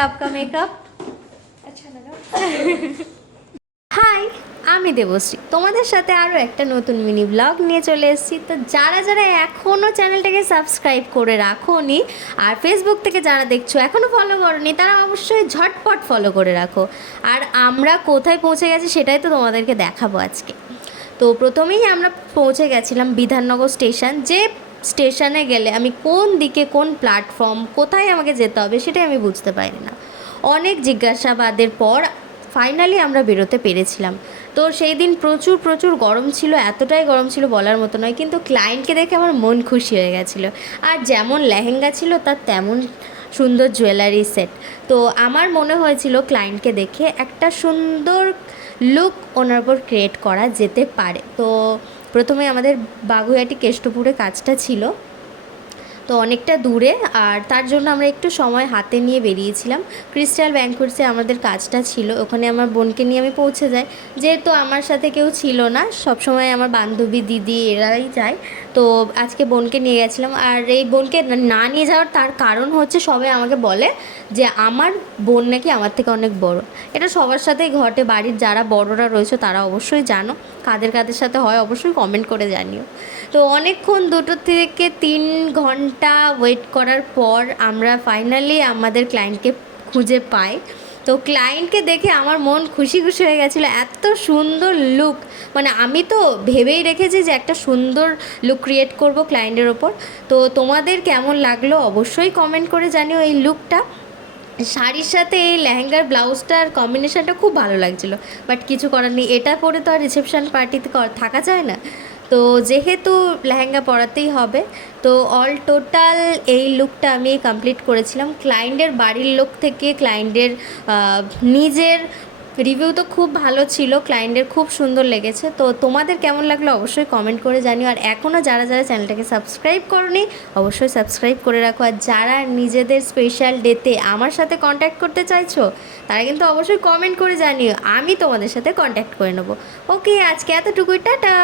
आपका मेकअप अच्छा लगा। হাই, আমি দেবশ্রী তোমাদের সাথে আরও একটা নতুন মিনি ব্লগ নিয়ে চলে এসেছি। তো যারা যারা এখনও চ্যানেলটাকে সাবস্ক্রাইব করে রাখোনি আর ফেসবুক থেকে যারা দেখছো এখনও ফলো করোনি, তারা অবশ্যই ঝটপট ফলো করে রাখো। আর আমরা কোথায় পৌঁছে গেছি সেটাই তো তোমাদেরকে দেখাবো আজকে। তো প্রথমেই আমরা পৌঁছে গেছিলাম বিধাননগর স্টেশন। যে স্টেশনে গেলে আমি কোন দিকে কোন প্ল্যাটফর্ম কোথায় আমাকে যেতে হবে সেটাই আমি বুঝতে পারি না। অনেক জিজ্ঞাসাবাদের পর ফাইনালি আমরা বেরোতে পেরেছিলাম। তো সেই দিন প্রচুর প্রচুর গরম ছিল, এতটাই গরম ছিল বলার মতো নয়, কিন্তু ক্লায়েন্টকে দেখে আমার মন খুশি হয়ে গেছিলো। আর যেমন লেহেঙ্গা ছিল তার তেমন সুন্দর জুয়েলারি সেট। তো আমার মনে হয়েছিল ক্লায়েন্টকে দেখে একটা সুন্দর লুক ওনার উপর ক্রিয়েট করা যেতে পারে। তো প্রথমে আমাদের বাগুইআটি কেষ্টপুরে কাজটা ছিল, তো অনেকটা দূরে, আর তার জন্য আমরা একটু সময় হাতে নিয়ে বেরিয়েছিলাম। ক্রিস্টাল ব্যাংকুয়েটসে আমাদের কাজটা ছিল, ওখানে আমার বোনকে নিয়ে আমি পৌঁছে যাই। যেহেতু আমার সাথে কেউ ছিল না, সবসময় আমার বান্ধবী দিদি এরাই যায়, তো আজকে বোনকে নিয়ে গেছিলাম। আর এই বোনকে না নিয়ে যাওয়ার তার কারণ হচ্ছে সবাই আমাকে বলে যে আমার বোন নাকি আমার থেকে অনেক বড়। এটা সবার সাথেই ঘটে, বাড়ির যারা বড়রা রয়েছে তারা অবশ্যই জানো, কাদের কাদের সাথে হয় অবশ্যই কমেন্ট করে জানিও। তো অনেকক্ষণ 2 থেকে 3 ঘন্টা ওয়েট করার পর আমরা ফাইনালি আমাদের ক্লায়েন্টকে খুঁজে পাই। তো ক্লায়েন্টকে দেখে আমার মন খুশি খুশি হয়ে গেছিলো, এত সুন্দর লুক। মানে আমি তো ভেবেই রেখেছি যে একটা সুন্দর লুক ক্রিয়েট করব ক্লায়েন্টের ওপর। তো তোমাদের কেমন লাগলো অবশ্যই কমেন্ট করে জানিও এই লুকটা। শাড়ির সাথে এই লেহেঙ্গার ব্লাউজটার কম্বিনেশানটা খুব ভালো লাগছিলো, বাট কিছু করার নেই, এটা পরে তো আর রিসেপশন পার্টিতে থাকা যায় না। তো যেহেতু লেহেঙ্গা পরাতেই হবে, তো অল টোটাল এই লুকটা আমি কমপ্লিট করেছিলাম। ক্লায়েন্টের বাড়ির লোক থেকে ক্লায়েন্টের নিজের রিভিউ তো খুব ভালো ছিল, ক্লায়েন্টের খুব সুন্দর লেগেছে। তো তোমাদের কেমন লাগলো অবশ্যই কমেন্ট করে জানিও। আর এখনও যারা যারা চ্যানেলটাকে সাবস্ক্রাইব করোনি অবশ্যই সাবস্ক্রাইব করে রাখো। আর যারা নিজেদের স্পেশাল ডেতে আমার সাথে কন্ট্যাক্ট করতে চাইছো তারা কিন্তু অবশ্যই কমেন্ট করে জানিও, আমি তোমাদের সাথে কন্ট্যাক্ট করে নেবো। ওকে, আজকে এতটুকুই, টাটা।